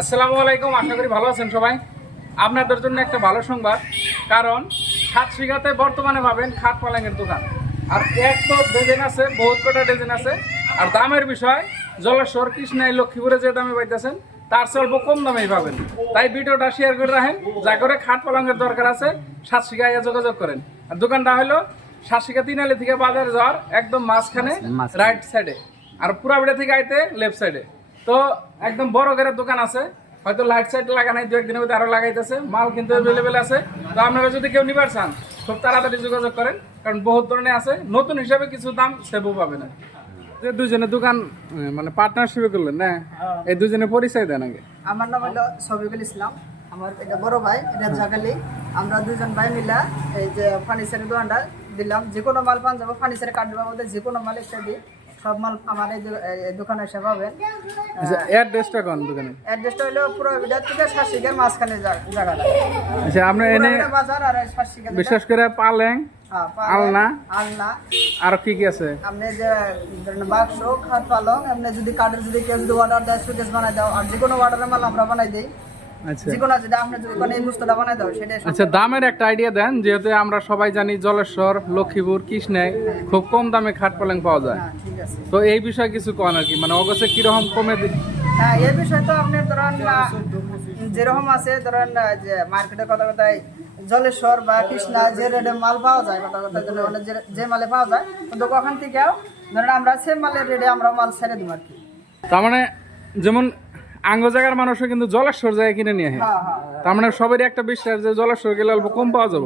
আসসালামু আলাইকুম আশা করি ভালো আছেন সবাই। আপনাদের জন্য একটা ভালো সংবাদ কারণ খাট শিখাতে বর্তমানে পাবেন খাট পালাঙ্গের দোকান। আর এক তো ডিজাইন আছে বহুত কটা ডিজাইন আছে। আর দামের বিষয় জলেশ্বর কৃষ্ণাই লক্ষ্মীপুরে যে দামে পাইতেছেন তার চেয়ে অল্প কম দামেই পাবেন। তাই ভিডিওটা শেয়ার করে রাখেন যা করে খাট পালঙ্গের দরকার আছে সাত শিখাইয়া যোগাযোগ করেন। আর দোকানটা হলো সাত শিখা তিনালি থেকে বাজার যাওয়ার একদম মাঝখানে রাইট সাইডে আর পুরাবিড়া থেকে আইতে লেফট সাইডে তো একদম বড় করে দোকান আছে। হয়তো লাইট সাইড লাগা নাই দু একদিনের মধ্যে আরও লাগাইতেছে। মাল কিন্তু অ্যাভেলেবেল আছে। তো আপনারা যদি কেউ নিবার চান খুব তাড়াতাড়ি যোগাযোগ করেন। কারণ বহুত ধরনের আছে। নতুন হিসাবে কিছু দাম সেবও পাবেন না যে দুজনে দোকান মানে পার্টনারশিপে করলেন না? এই দুজনে পরিচয় দেন আগে। আমার নাম হলো শফিকুল ইসলাম। আমার এটা বড় ভাই এটা জাগালি। আমরা দুজন ভাই মিলা এই যে ফার্নিচারের দোকানটা দিলাম। যে কোনো মাল পান যাব ফার্নিচারের কার্ডের মধ্যে যে কোনো মাল দিই। সব মাল আমার এই দোকানে এসে পাবেন আচ্ছা অ্যাড্রেসটা কোন দোকানে? অ্যাড্রেসটা হলো পুরো থেকে শাসিকের মাঝখানে জায়গাটা। আচ্ছা আমরা এনে বাজার আর শাসিকের বিশেষ করে পালেং হ্যাঁ, আলনা? আলনা। আর কি কি আছে? আপনি যে বাক্স খাট পালং আপনি যদি কার্ডের যদি কেউ যদি অর্ডার দেয় সুকেস বানাই দাও আর যে কোনো অর্ডারের মাল আমরা বানাই দিই। আচ্ছা। যে কোনো যেটা যদি এই মুস্তটা বানাই দাও সেটা আচ্ছা দামের একটা আইডিয়া দেন যেহেতু আমরা সবাই জানি জলেশ্বর লক্ষ্মীপুর কৃষ্ণায় খুব কম দামে খাট পালেং পাওয়া যায়। হ্যাঁ তো এই বিষয়ে কিছু কন আর কি মানে অগসে কীরকম কমে হ্যাঁ এই বিষয় তো আপনি ধরেন যেরকম আছে ধরেন যে মার্কেটে কথা কথায় জলেশ্বর বা কৃষ্ণা যে রেটে মাল পাওয়া যায় কথা কথা মানে যে- যে মালে পাওয়া যায় কিন্তু ওখান থেকেও ধরেন আমরা সেম মালের রেটে আমরা মাল ছেড়ে দিব আর কি। তার মানে যেমন আঙ্গ জায়গার মানুষও কিন্তু জলেশ্বর জায়গায় কিনে নিয়ে আসে। হ্যাঁ হ্যাঁ। তার মানে সবারই একটা বিশ্বাস যে জলেশ্বর গেলে অল্প কম পাওয়া যাব।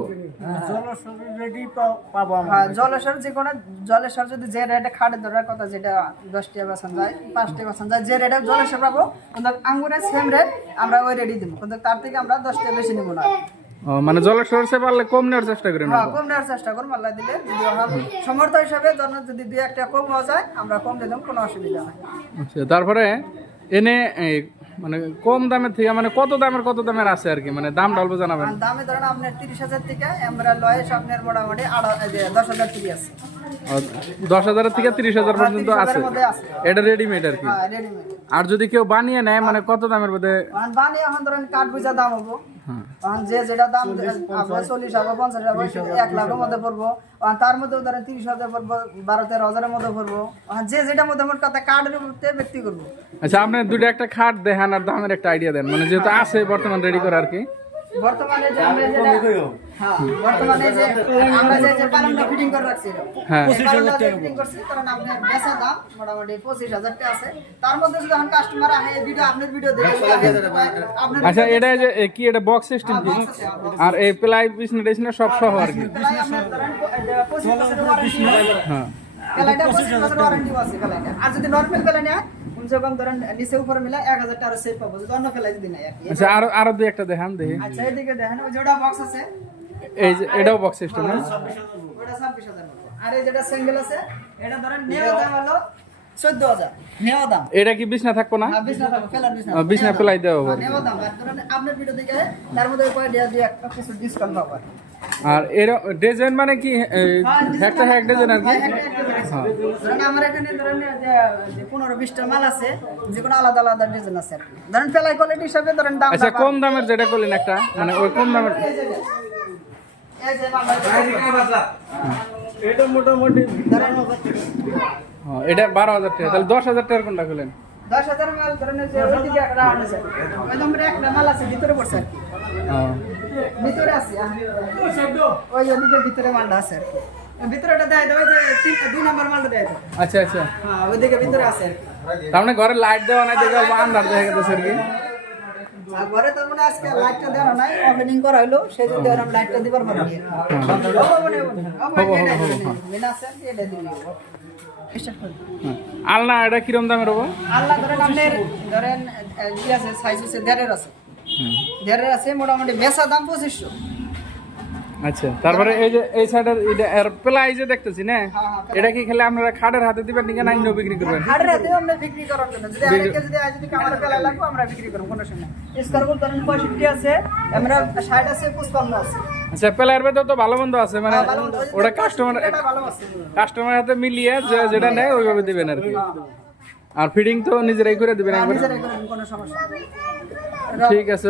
হ্যাঁ, জলেশ্বর যে কোনো জলেশ্বর যদি যে রেটে খাটে ধরার কথা যেটা দশ টাকা বেতন যায় পাঁচ টাকা বেতন যায় যে রেটে জলেশ্বর পাবো কিন্তু আঙ্গুরের সেম রেট আমরা ওই রেটই দিব। কিন্তু তার থেকে আমরা দশ টাকা বেশি নিব না। ও, মানে জলেশ্বর সে পারলে কম নেওয়ার চেষ্টা করি হ্যাঁ কম নেওয়ার চেষ্টা করব আল্লাহ দিলে যদি সমর্থ হিসাবে ধরেন যদি দুই একটা কম হওয়া যায় আমরা কম দিলাম কোনো অসুবিধা নাই। আচ্ছা তারপরে এনে এই, মানে কম দামের থেকে মানে কত দামের কত দামের আছে আর কি? মানে দামটা অল্প জানাবেন। দামে ধরেন আপনার তিরিশ হাজার থেকে আমরা লয়েস আপনার মোটামুটি দশ হাজার থেকে আছে। দশ হাজারের থেকে তিরিশ হাজার পর্যন্ত আছে। এটা রেডিমেড আর কি। হ্যাঁ আর যদি কেউ বানিয়ে নেয় মানে কত দামের মধ্যে? বানিয়ে এখন ধরেন কাঠ বুঝা দাম হব। হ্যাঁ। যে যেটা দাম চল্লিশ হাজার পঞ্চাশ হাজার এক লাখের মধ্যে পড়ব। এখন তার মধ্যে ধরেন তিরিশ হাজার পড়ব বারো তেরো হাজারের মধ্যে পড়ব। যে যেটা মধ্যে মোট কথা কার্ডের মধ্যে ব্যক্তি করব। আচ্ছা আপনি দুটো একটা খাট দেখান আর দামের একটা আইডিয়া দেন। মানে যেহেতু আছে বর্তমান রেডি করা আর কি। বর্তমানে যে আমরা যেটা হ্যাঁ বর্তমানে যে আমরা যে যে পালনটা ফিটিং করে রাখছি হ্যাঁ। ফিটিং করছি কারণ আপনার বেচা দাম মোটামুটি পঁচিশ হাজার টাকা আছে। তার মধ্যে যদি এখন কাস্টমার আহে ভিডিও আপনার ভিডিও দেখে আচ্ছা এটা যে কি এটা বক্স সিস্টেম কি? আর এই প্লাই টিছনে সব সহ আর কি। হ্যাঁ। কালাইটা পঁচিশ বছরের ওয়ারেন্টি আছে কালাইটা। আর যদি নর্মাল কালাই নেয় কমসে কম ধরেন নিচে উপরে মিলে এক হাজার টাকা সেভ পাবো। যদি অন্য কালাই যদি নেয় আচ্ছা আরও আরও দুই একটা দেখান দেখি। আচ্ছা এদিকে দেখেন ওই যেটা বক্স আছে। এই যে এটাও বক্স সিস্টেম না? ওটা ছাব্বিশ হাজার আর এই যেটা সিঙ্গেল আছে এটা ধরেন নেওয়া দাম হলো চোদ্দ হাজার। নেওয়া দাম। এটা কি বিছনা থাকব না? আর বিছনা থাকবে ফেলার বিছনা। বিছনা ফেলাই দেওয়া হবে। হ্যাঁ, নেওয়া দাম। আপনার ভিডিও দেখে তার মধ্যে কয় দেওয়া দিয়ে একটা কিছু ডিসকাউন্ট পাবো আর। এর ডিজাইন মানে কি? হ্যাঁ, একটা হ্যাক ডিজাইন আর কি? হ্যাঁ, আমার এখানে ধরেন যে যে পনেরো বিশটা মাল আছে যে কোনো আলাদা আলাদা ডিজাইন আছে ধরেন ফেলাই কোয়ালিটি হিসাবে ধরেন দাম আচ্ছা কম দামের যেটা করলেন একটা মানে ওই কম দামের এই যে এটা মোটামুটি ধরেন হ্যাঁ, এটা বারো হাজার টাকা। তাহলে দশ হাজার টাকার কোনটা করলেন দশ হাজার মাল ধরেন এই যে ওইদিকে একটা আছে। ওই নম্বরে একটা মাল আছে ভিতরে পড়ছে আর কি। হ্যাঁ। ভিতরে আছে ওই ওদিকে ভিতরে মালটা আছে আর কি। ভিতরেটা দেয় ওই যে তিন- দুই নম্বর মালটা দেয় আচ্ছা আচ্ছা। হ্যাঁ ওইদিকে ভিতরে আছে তার মানে ঘরে লাইট দেওয়া নাই দেখে গেছে আর কি। ঘরে তো মানে আজকে লাইটটা দেওয়া নাই ওপেনিং করা হলো সেই জন্য লাইটটা দিবার পারব না। আলনা এটা কিরম দামের হব? আল্লাহ ধরেন আপনার ধরেন কি আছে সাইজ হচ্ছে দেড়ের আছে। হুম। দেড়ের আছে মোটামুটি বেচা দাম পঁচিশশো। আচ্ছা তারপরে এই যে এই সাইডের এটা এর প্লাই যে দেখতেছি না? হ্যাঁ, হ্যাঁ, এটা কি খেলে আপনারা খাটের হাতে দিবেন নাকি না অন্য বিক্রি করবেন? হাটের হাতেও আমরা বিক্রি করার জন্য। যদি আরেকে যদি আজ যদি কামারে ফেলা লাগবো আমরা বিক্রি করব কোনো সময় স্কোয়ার ধরেন পঁয়ষট্টি আছে আমরা ষাট আছে পঁচপান্ন আছে। আচ্ছা প্লাইয়ের ভেতর তো ভালো মন্দ আছে মানে আছে। ওটা কাস্টমার কাস্টমার হাতে মিলিয়ে যেটা নেয় ওইভাবে দিবেন। আর কি। আর ফিডিং তো নিজেরাই করে দিবেন কোনো সমস্যা। ঠিক আছে